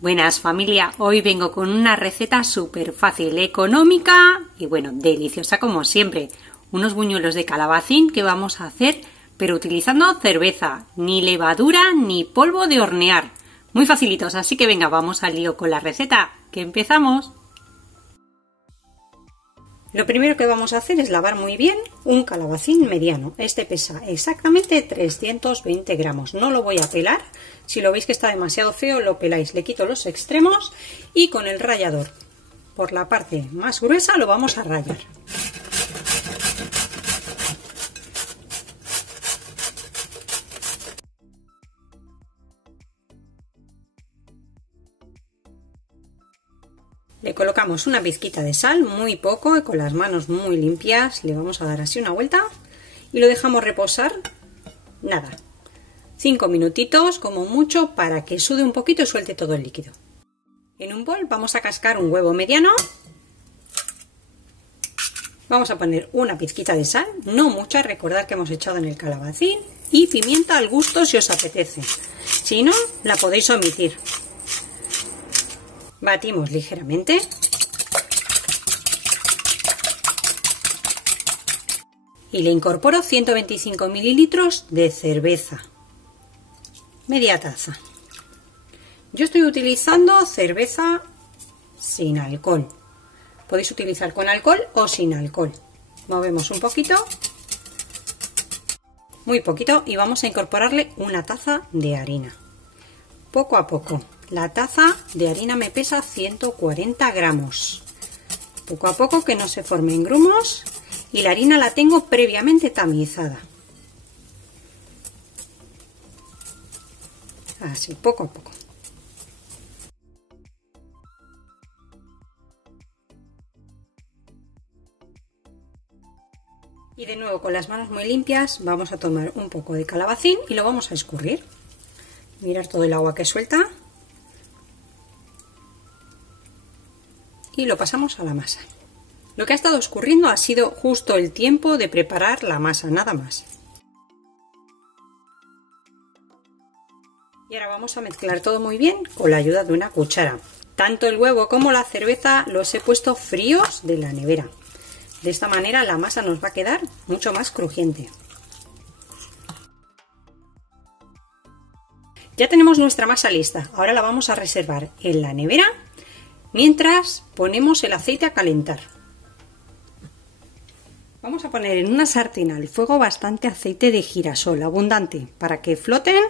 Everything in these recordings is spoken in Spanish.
Buenas familia, hoy vengo con una receta súper fácil, económica y bueno, deliciosa como siempre. Unos buñuelos de calabacín que vamos a hacer, pero utilizando cerveza, ni levadura ni polvo de hornear. Muy facilitos, así que venga, vamos al lío con la receta, que empezamos. Lo primero que vamos a hacer es lavar muy bien un calabacín mediano. Este pesa exactamente 320 gramos. No lo voy a pelar. Si lo veis que está demasiado feo, lo peláis. Le quito los extremos y con el rallador por la parte más gruesa lo vamos a rallar. Le colocamos una pizquita de sal, muy poco, y con las manos muy limpias le vamos a dar así una vuelta y lo dejamos reposar, nada, 5 minutitos como mucho para que sude un poquito y suelte todo el líquido. En un bol vamos a cascar un huevo mediano, vamos a poner una pizquita de sal, no mucha, recordad que hemos echado en el calabacín, y pimienta al gusto si os apetece, si no la podéis omitir. Batimos ligeramente y le incorporo 125 mililitros de cerveza, media taza. Yo estoy utilizando cerveza sin alcohol. Podéis utilizar con alcohol o sin alcohol. Movemos un poquito, muy poquito, y vamos a incorporarle una taza de harina. Poco a poco. La taza de harina me pesa 140 gramos. Poco a poco, que no se formen grumos, y la harina la tengo previamente tamizada. Así, poco a poco. Y de nuevo con las manos muy limpias vamos a tomar un poco de calabacín y lo vamos a escurrir. Mirad todo el agua que suelta. Y lo pasamos a la masa. Lo que ha estado escurriendo ha sido justo el tiempo de preparar la masa, nada más. Y ahora vamos a mezclar todo muy bien con la ayuda de una cuchara. Tanto el huevo como la cerveza los he puesto fríos de la nevera. De esta manera la masa nos va a quedar mucho más crujiente. Ya tenemos nuestra masa lista. Ahora la vamos a reservar en la nevera mientras ponemos el aceite a calentar. Vamos a poner en una sartén al fuego bastante aceite de girasol, abundante, para que floten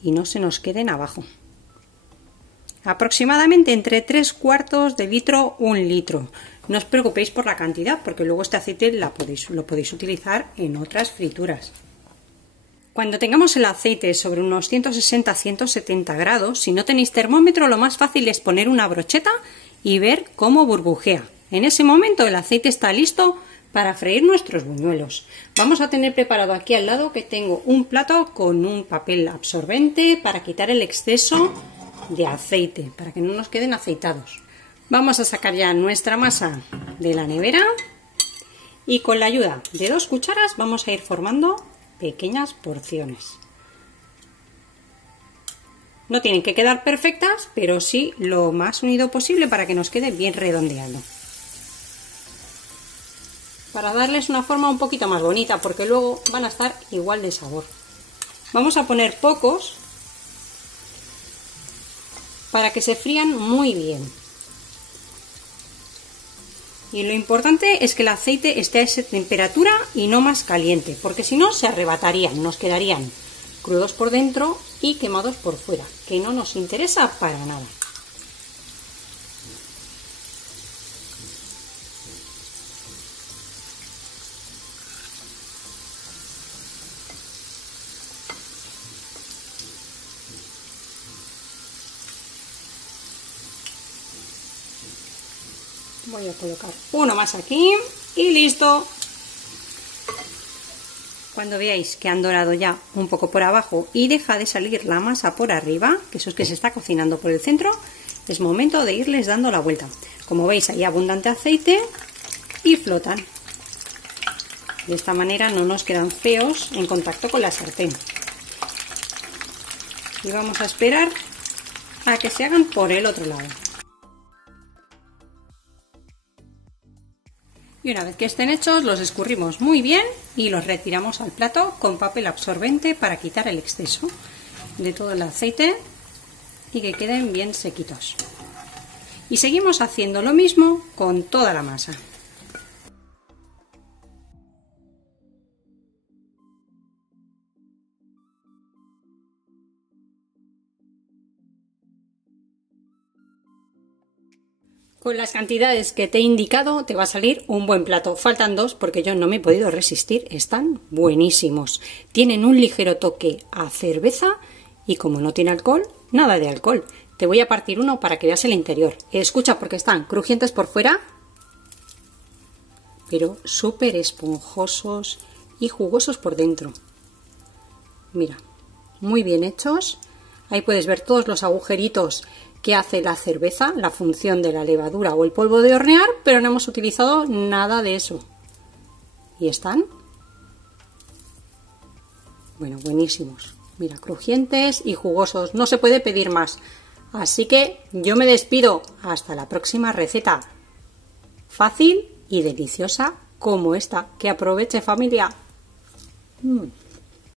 y no se nos queden abajo. Aproximadamente entre 3/4 de litro, 1 litro. No os preocupéis por la cantidad, porque luego este aceite lo podéis utilizar en otras frituras. Cuando tengamos el aceite sobre unos 160-170 grados, si no tenéis termómetro, lo más fácil es poner una brocheta y ver cómo burbujea. En ese momento el aceite está listo para freír nuestros buñuelos. Vamos a tener preparado aquí al lado que tengo un plato con un papel absorbente para quitar el exceso de aceite, para que no nos queden aceitados. Vamos a sacar ya nuestra masa de la nevera y con la ayuda de 2 cucharas vamos a ir formando pequeñas porciones. No tienen que quedar perfectas, pero sí lo más unido posible para que nos quede bien redondeado. Para darles una forma un poquito más bonita, porque luego van a estar igual de sabor. Vamos a poner pocos para que se frían muy bien. Y lo importante es que el aceite esté a esa temperatura y no más caliente, porque si no se arrebatarían, nos quedarían crudos por dentro y quemados por fuera, que no nos interesa para nada. Voy a colocar uno más aquí y listo. Cuando veáis que han dorado ya un poco por abajo y deja de salir la masa por arriba, que eso es que se está cocinando por el centro, es momento de irles dando la vuelta. Como veis, hay abundante aceite y flotan. De esta manera no nos quedan feos en contacto con la sartén. Y vamos a esperar a que se hagan por el otro lado. Y una vez que estén hechos, los escurrimos muy bien y los retiramos al plato con papel absorbente para quitar el exceso de todo el aceite y que queden bien sequitos. Y seguimos haciendo lo mismo con toda la masa. Con las cantidades que te he indicado te va a salir un buen plato. Faltan dos porque yo no me he podido resistir. Están buenísimos. Tienen un ligero toque a cerveza y como no tiene alcohol, nada de alcohol. Te voy a partir uno para que veas el interior. Escucha porque están crujientes por fuera, pero súper esponjosos y jugosos por dentro. Mira, muy bien hechos. Ahí puedes ver todos los agujeritos que hace la cerveza, la función de la levadura o el polvo de hornear, pero no hemos utilizado nada de eso. Y están, bueno, buenísimos. Mira, crujientes y jugosos. No se puede pedir más. Así que yo me despido. Hasta la próxima receta. Fácil y deliciosa como esta. Que aproveche, familia.